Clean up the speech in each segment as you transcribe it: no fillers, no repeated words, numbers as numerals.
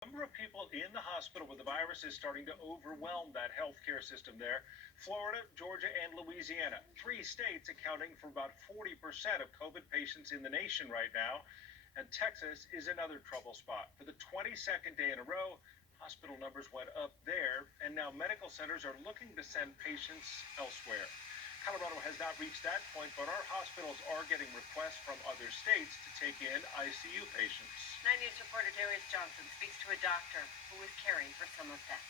The number of people in the hospital with the virus is starting to overwhelm that healthcare system there. Florida, Georgia, and Louisiana, 3 states accounting for about 40% of COVID patients in the nation right now. And Texas is another trouble spot. For the 22nd day in a row, hospital numbers went up there, and now medical centers are looking to send patients elsewhere. Colorado has not reached that point, but our hospitals are getting requests from other states to take in ICU patients. 9 News reporter Darius Johnson speaks to a doctor who is caring for some of them.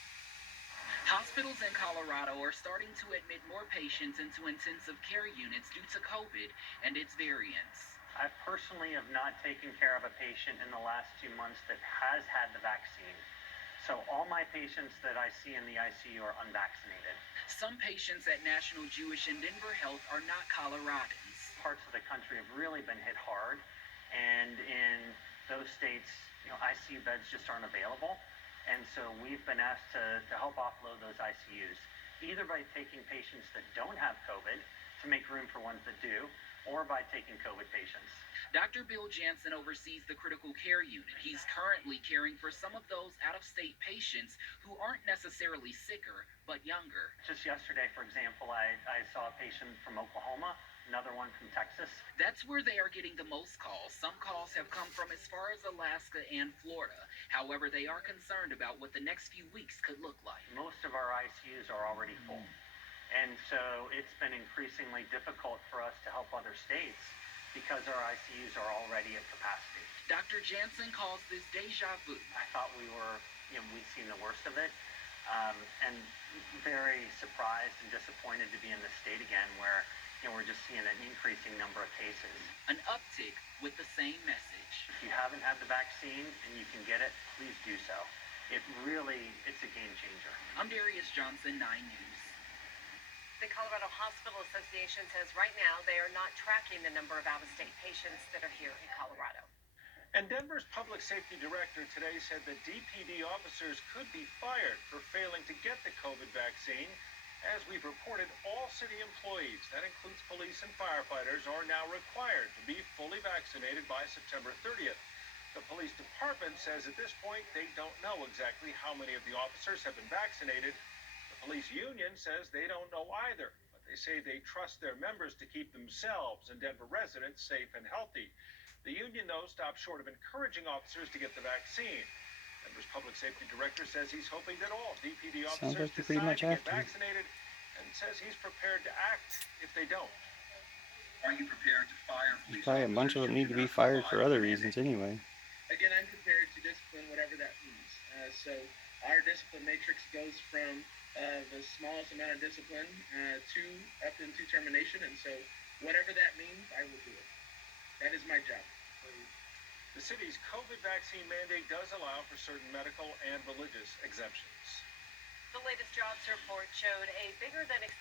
Hospitals in Colorado are starting to admit more patients into intensive care units due to COVID and its variants. I personally have not taken care of a patient in the last 2 months that has had the vaccine. So all my patients that I see in the ICU are unvaccinated. Some patients at National Jewish and Denver Health are not Coloradans. Parts of the country have really been hit hard, and in those states, ICU beds just aren't available. And so we've been asked to help offload those ICUs, either by taking patients that don't have COVID to make room for ones that do, or by taking COVID patients. Dr. Bill Jansen oversees the critical care unit. He's currently caring for some of those out-of-state patients who aren't necessarily sicker, but younger. Just yesterday, for example, I saw a patient from Oklahoma, another one from Texas. That's where they are getting the most calls. Some calls have come from as far as Alaska and Florida. However, they are concerned about what the next few weeks could look like. Most of our ICUs are already full. And so it's been increasingly difficult for us to help other states because our ICUs are already at capacity. Dr. Jansen calls this deja vu. I thought we'd seen the worst of it, and very surprised and disappointed to be in this state again where we're just seeing an increasing number of cases. An uptick with the same message. If you haven't had the vaccine and you can get it, please do so. It's a game changer. I'm Darius Johnson, 9 News. The Colorado Hospital Association says right now they are not tracking the number of out-of-state patients that are here in Colorado. And Denver's public safety director today said that DPD officers could be fired for failing to get the COVID vaccine. As we've reported, all city employees, that includes police and firefighters, are now required to be fully vaccinated by September 30th. The police department says at this point they don't know exactly how many of the officers have been vaccinated. The police union says they don't know either, but they say they trust their members to keep themselves and Denver residents safe and healthy. The union, though, stopped short of encouraging officers to get the vaccine. Denver's public safety director says he's hoping that all DPD officers decide to get vaccinated, and says he's prepared to act if they don't. Are you prepared to fire police officers? Probably a bunch of them need to be fired for other reasons anyway. Again, I'm prepared to discipline whatever that means. So our discipline matrix goes from the smallest amount of discipline to up into termination, and so whatever that means, I will do it. That is my job. The city's COVID vaccine mandate does allow for certain medical and religious exemptions. The latest jobs report showed a bigger than expected